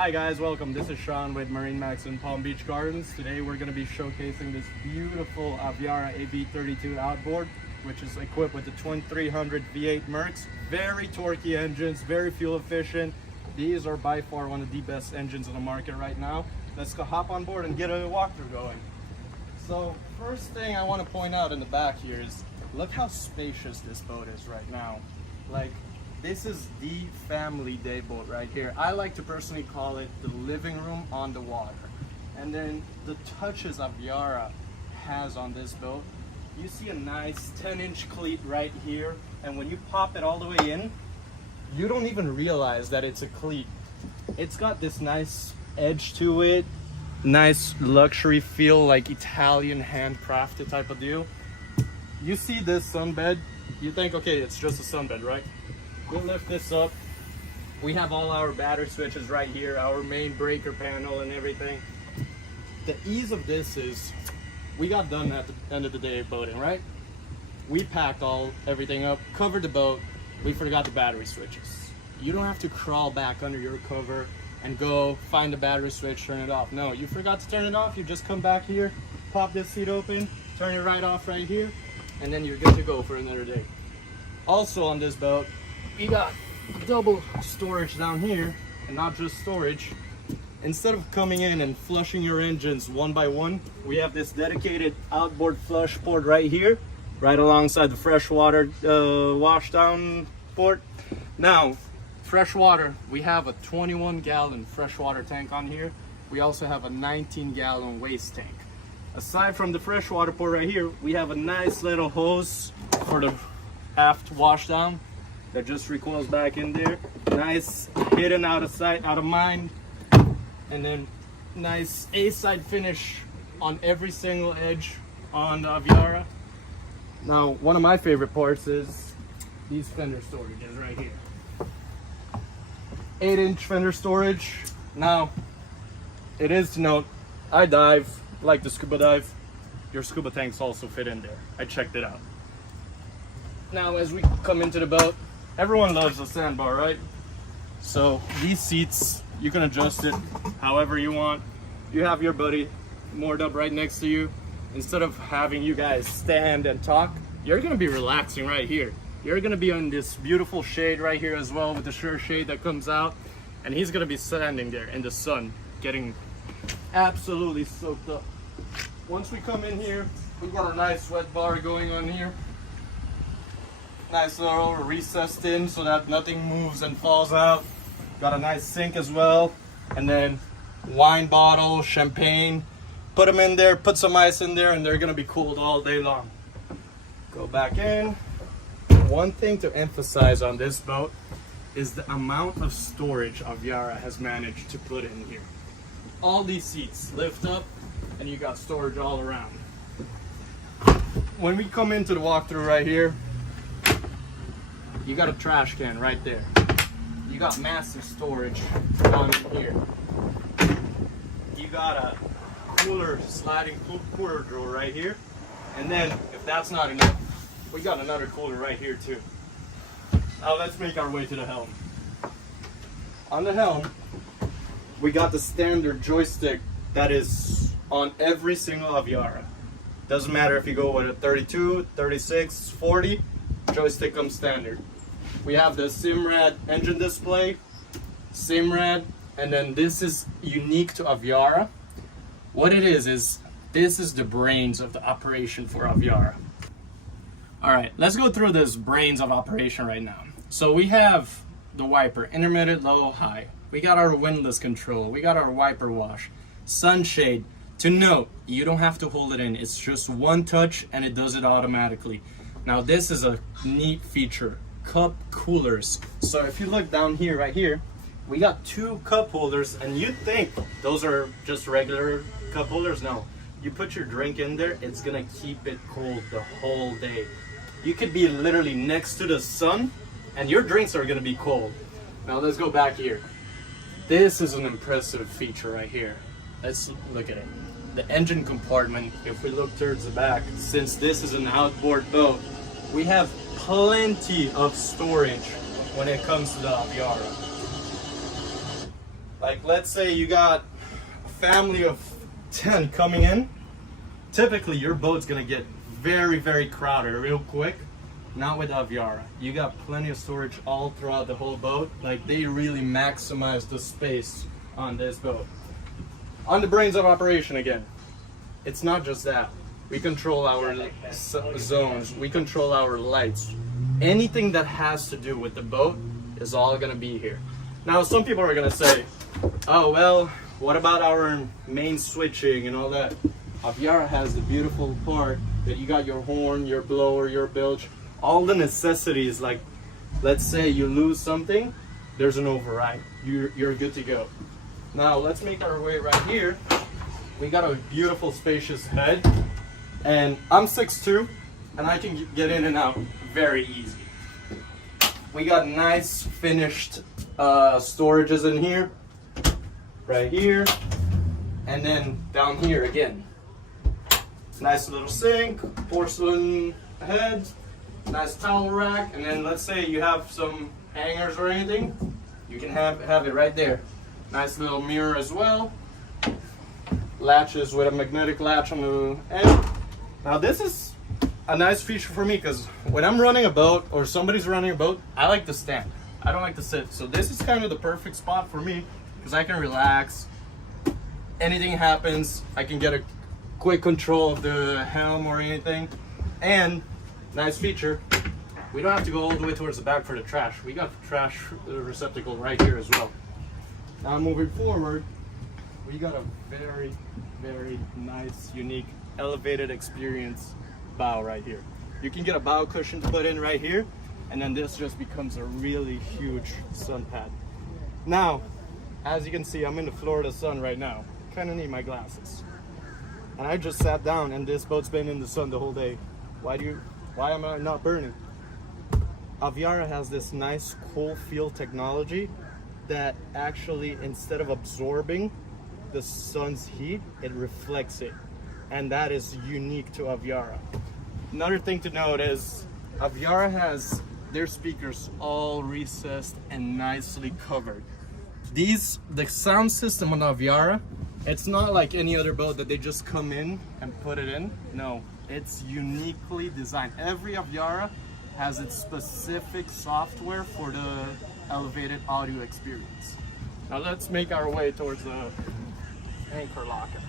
Hi guys, welcome. This is Sean with MarineMax in Palm Beach Gardens. Today we're going to be showcasing this beautiful Aviara AV32 Outboard, which is equipped with the 2300 V8 Mercs. Very torquey engines, very fuel efficient. These are by far one of the best engines on the market right now. Let's go hop on board and get a walkthrough going. So first thing I want to point out in the back here is look how spacious this boat is right now. Like, this is the family day boat right here. I like to personally call it the living room on the water. And then the touches Aviara has on this boat, you see a nice 10-inch cleat right here, and when you pop it all the way in, you don't even realize that it's a cleat. It's got this nice edge to it, nice luxury feel, like Italian handcrafted type of deal. You see this sunbed, you think, okay, it's just a sunbed, right? We'll lift this up. We have all our battery switches right here, our main breaker panel and everything. The ease of this is, we got done at the end of the day boating, right? We packed everything up, covered the boat, we forgot the battery switches. You don't have to crawl back under your cover and go find the battery switch, turn it off. No, you forgot to turn it off, you just come back here, pop this seat open, turn it right off right here, and then you're good to go for another day. Also on this boat, you got double storage down here, and not just storage. Instead of coming in and flushing your engines one by one, we have this dedicated outboard flush port right here, right alongside the freshwater washdown port. Now, freshwater, we have a 21-gallon freshwater tank on here. We also have a 19-gallon waste tank. Aside from the freshwater port right here, we have a nice little hose for the aft washdown that just recoils back in there. Nice hidden out of sight, out of mind. And then nice A-side finish on every single edge on the Aviara. Now, one of my favorite parts is these fender storages right here. 8-inch fender storage. Now, it is to note, I dive, like to scuba dive. Your scuba tanks also fit in there. I checked it out. Now, as we come into the boat, everyone loves a sandbar, right? So these seats, you can adjust it however you want. You have your buddy moored up right next to you. Instead of having you guys stand and talk, you're gonna be relaxing right here. You're gonna be on this beautiful shade right here as well, with the sure shade that comes out. And he's gonna be standing there in the sun, getting absolutely soaked up. Once we come in here, we've got a nice wet bar going on here. Nice little recessed in so that nothing moves and falls out. Got a nice sink as well. And then wine bottle, champagne. Put them in there, put some ice in there, and they're gonna be cooled all day long. Go back in. One thing to emphasize on this boat is the amount of storage Aviara has managed to put in here. All these seats lift up and you got storage all around. When we come into the walkthrough right here, you got a trash can right there. You got massive storage down in here. You got a sliding cooler drawer right here. And then, if that's not enough, we got another cooler right here too. Now let's make our way to the helm. On the helm, we got the standard joystick that is on every single Aviara. Doesn't matter if you go with a 32, 36, 40, joystick comes standard. We have the Simrad engine display, Simrad, and then this is unique to Aviara. What it is this is the brains of the operation for Aviara. All right, let's go through this brains of operation right now. So we have the wiper, intermittent, low, high. We got our windlass control. We got our wiper wash, sunshade. To note, you don't have to hold it in. It's just one touch and it does it automatically. Now this is a neat feature, cup coolers. So if you look down here, right here, we got 2 cup holders, and you think those are just regular cup holders. No, you put your drink in there, it's gonna keep it cold the whole day. You could be literally next to the sun and your drinks are gonna be cold. Now let's go back here. This is an impressive feature right here. Let's look at it. The engine compartment, if we look towards the back, since this is an outboard boat, we have plenty of storage when it comes to the Aviara. Like, let's say you got a family of 10 coming in. Typically, your boat's gonna get very, very crowded real quick. Not with Aviara. You got plenty of storage all throughout the whole boat. Like, they really maximize the space on this boat. On the brains of operation again, it's not just that. We control our zones, we control our lights. Anything that has to do with the boat is all gonna be here. Now, some people are gonna say, oh, well, what about our main switching and all that? Aviara has the beautiful part that you got your horn, your blower, your bilge, all the necessities. Like, let's say you lose something, there's an override. You're good to go. Now, let's make our way right here. We got a beautiful spacious head, and I'm 6'2", and I can get in and out very easy. We got nice finished storages in here, right here, and then down here again. Nice little sink, porcelain head, nice towel rack, and then let's say you have some hangers or anything, you can have it right there. Nice little mirror as well. Latches with a magnetic latch on the end. Now this is a nice feature for me because when I'm running a boat or somebody's running a boat, I like to stand. I don't like to sit. So this is kind of the perfect spot for me because I can relax. Anything happens, I can get a quick control of the helm or anything. And nice feature, we don't have to go all the way towards the back for the trash. We got the trash receptacle right here as well. Now moving forward, we got a very, very nice, unique, elevated experience bow right here. You can get a bow cushion to put in right here, and then this just becomes a really huge sun pad. Now, as you can see, I'm in the Florida sun right now. Kind of need my glasses. And I just sat down, and this boat's been in the sun the whole day. Why am I not burning? Aviara has this nice cool feel technology that actually, instead of absorbing the sun's heat, it reflects it, and that is unique to Aviara. Another thing to note is Aviara has their speakers all recessed and nicely covered. The sound system on Aviara, it's not like any other boat that they just come in and put it in. No, it's uniquely designed. Every Aviara has its specific software for the elevated audio experience. Now let's make our way towards the anchor locker.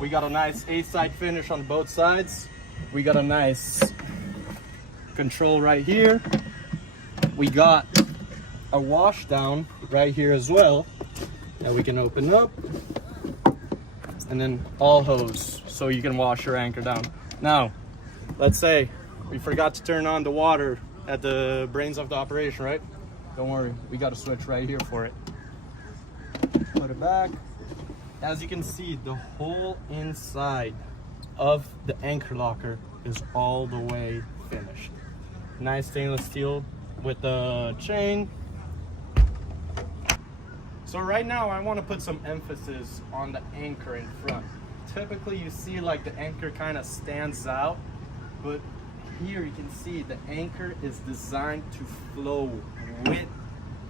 We got a nice A-side finish on both sides. We got a nice control right here. We got a wash down right here as well that we can open up, and then all hose so you can wash your anchor down. Now, let's say we forgot to turn on the water at the brains of the operation, right? Don't worry, we got a switch right here for it. Put it back. As you can see, the whole inside of the anchor locker is all the way finished. Nice stainless steel with the chain. So right now I want to put some emphasis on the anchor in front. Typically you see like the anchor kind of stands out, but here you can see the anchor is designed to flow with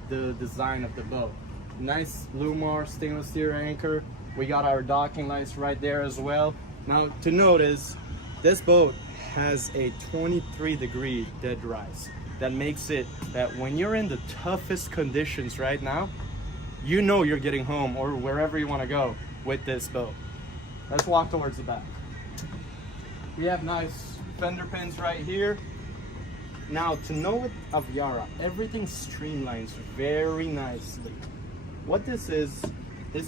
the design of the boat. Nice Lumar stainless steel anchor. We got our docking lights right there as well. Now to notice, this boat has a 23-degree dead rise. That makes it that when you're in the toughest conditions right now, you know you're getting home or wherever you want to go with this boat. Let's walk towards the back. We have nice fender pins right here. Now, to know with Aviara, everything streamlines very nicely. What this is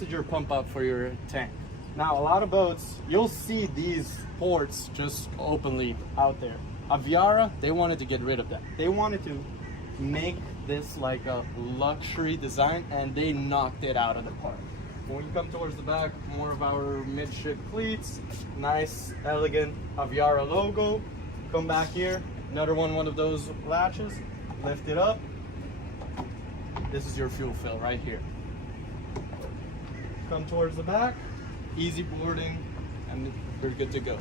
your pump out for your tank. Now, a lot of boats, you'll see these ports just openly out there. Aviara, they wanted to get rid of that. They wanted to make this like a luxury design, and they knocked it out of the park. When you come towards the back, more of our midship cleats, nice, elegant Aviara logo. Come back here, another one of those latches, lift it up. This is your fuel fill right here. Come towards the back, easy boarding, and you're good to go.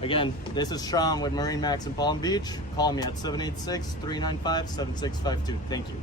Again, this is Sean with MarineMax in Palm Beach. Call me at 786-395-7652. Thank you.